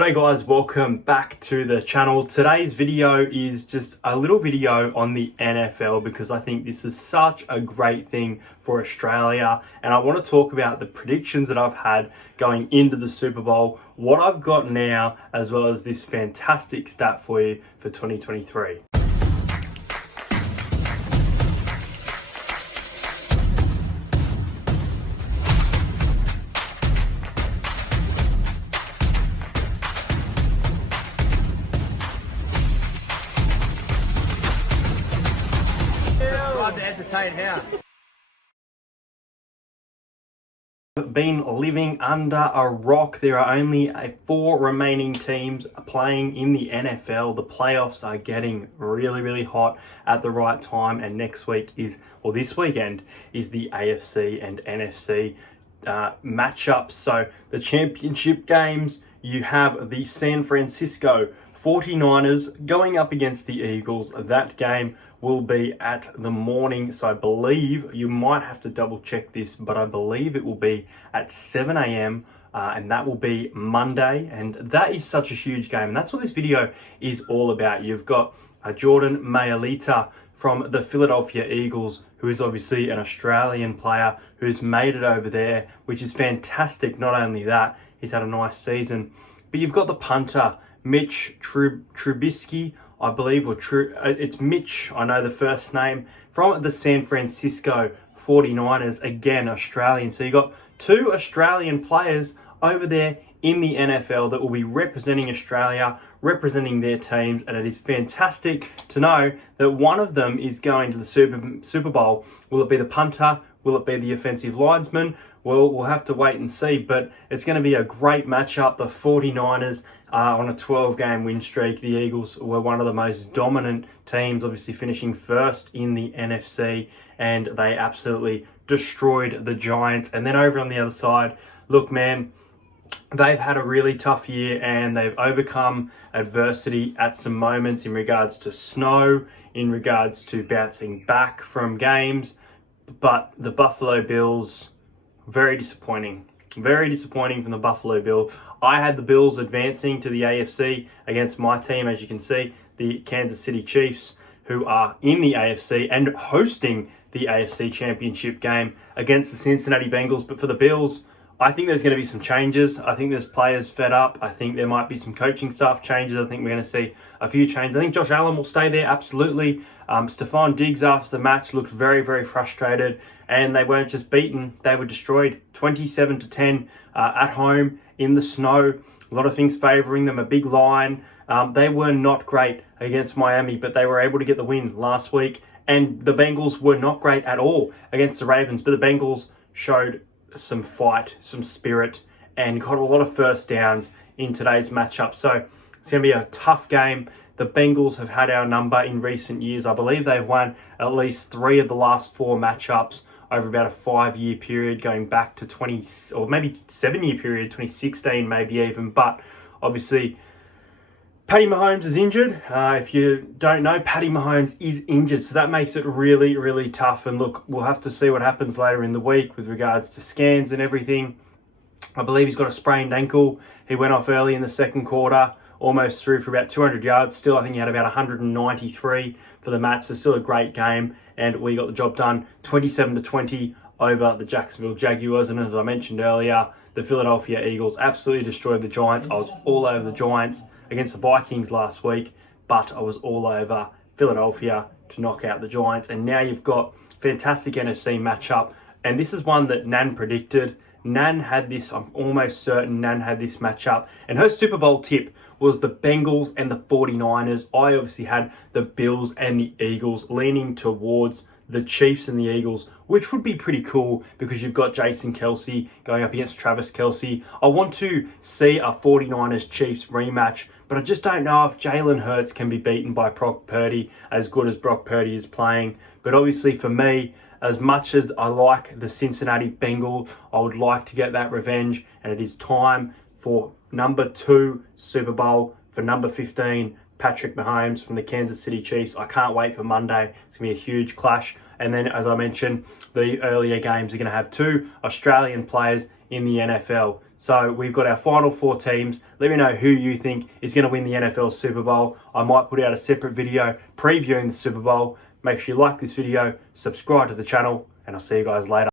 Hey guys, welcome back to the channel. Today's video is just a little video on the NFL because I think this is such a great thing for Australia, and I want to talk about the predictions that I've had going into the Super Bowl, what I've got now, as well as this fantastic stat for you for 2023. Subscribe to Entertain House. Been living under a rock. There are only 4 remaining teams playing in the NFL. The playoffs are getting really hot at the right time, and next week this weekend is the AFC and NFC matchups. So the championship games, you have the San Francisco 49ers going up against the Eagles. That game will be at the morning, so I believe, you might have to double check this, but I believe it will be at 7 a.m. And that will be Monday, and that is such a huge game, and that's what this video is all about. You've got Jordan Mailata from the Philadelphia Eagles, who is obviously an Australian player who's made it over there, which is fantastic. Not only that, he's had a nice season, but you've got the punter, Mitch Trubisky, I believe, it's Mitch, I know the first name, from the San Francisco 49ers, again, Australian. So you've got 2 Australian players over there in the NFL that will be representing Australia, representing their teams, and it is fantastic to know that one of them is going to the Super Bowl. Will it be the punter? Will it be the offensive linesman? Well, we'll have to wait and see, but it's going to be a great matchup. The 49ers are on a 12-game win streak. The Eagles were one of the most dominant teams, obviously finishing first in the NFC, and they absolutely destroyed the Giants. And then over on the other side, look, man, they've had a really tough year, and they've overcome adversity at some moments in regards to snow, in regards to bouncing back from games. But the Buffalo Bills, very disappointing. Very disappointing from the Buffalo Bills. I had the Bills advancing to the AFC against my team, as you can see, the Kansas City Chiefs, who are in the AFC and hosting the AFC Championship game against the Cincinnati Bengals. But for the Bills, I think there's going to be some changes. I think there's players fed up. I think there might be some coaching staff changes. I think we're going to see a few changes. I think Josh Allen will stay there, absolutely. Stephon Diggs after the match looked very frustrated, and they weren't just beaten, they were destroyed 27-10 at home in the snow. A lot of things favouring them, a big line. They were not great against Miami, but they were able to get the win last week. And the Bengals were not great at all against the Ravens, but the Bengals showed some fight, some spirit, and got a lot of first downs in today's matchup. So it's going to be a tough game. The Bengals have had our number in recent years. I believe they've won at least 3 of the last 4 matchups over about a 5-year period, going back to 20, or maybe 7-year period, 2016 maybe even. But obviously, Patty Mahomes is injured. If you don't know, Patty Mahomes is injured, so that makes it really tough. And look, we'll have to see what happens later in the week with regards to scans and everything. I believe he's got a sprained ankle. He went off early in the second quarter, almost through for about 200 yards. Still, I think he had about 193 for the match, so still a great game. And we got the job done 27-20 over the Jacksonville Jaguars. And as I mentioned earlier, the Philadelphia Eagles absolutely destroyed the Giants. I was all over the Giants against the Vikings last week, but I was all over Philadelphia to knock out the Giants. And now you've got fantastic NFC matchup. And this is one that Nan predicted. Nan had this, I'm almost certain Nan had this matchup. And her Super Bowl tip was the Bengals and the 49ers. I obviously had the Bills and the Eagles, leaning towards the Chiefs and the Eagles, which would be pretty cool because you've got Jason Kelce going up against Travis Kelce. I want to see a 49ers Chiefs rematch, but I just don't know if Jalen Hurts can be beaten by Brock Purdy, as good as Brock Purdy is playing. But obviously for me, as much as I like the Cincinnati Bengals, I would like to get that revenge, and it is time for number 2 Super Bowl for number 15, Patrick Mahomes from the Kansas City Chiefs. I can't wait for Monday. It's going to be a huge clash. And then, as I mentioned, the earlier games are going to have 2 Australian players in the NFL. So we've got our final 4 teams. Let me know who you think is going to win the NFL Super Bowl. I might put out a separate video previewing the Super Bowl. Make sure you like this video, subscribe to the channel, and I'll see you guys later.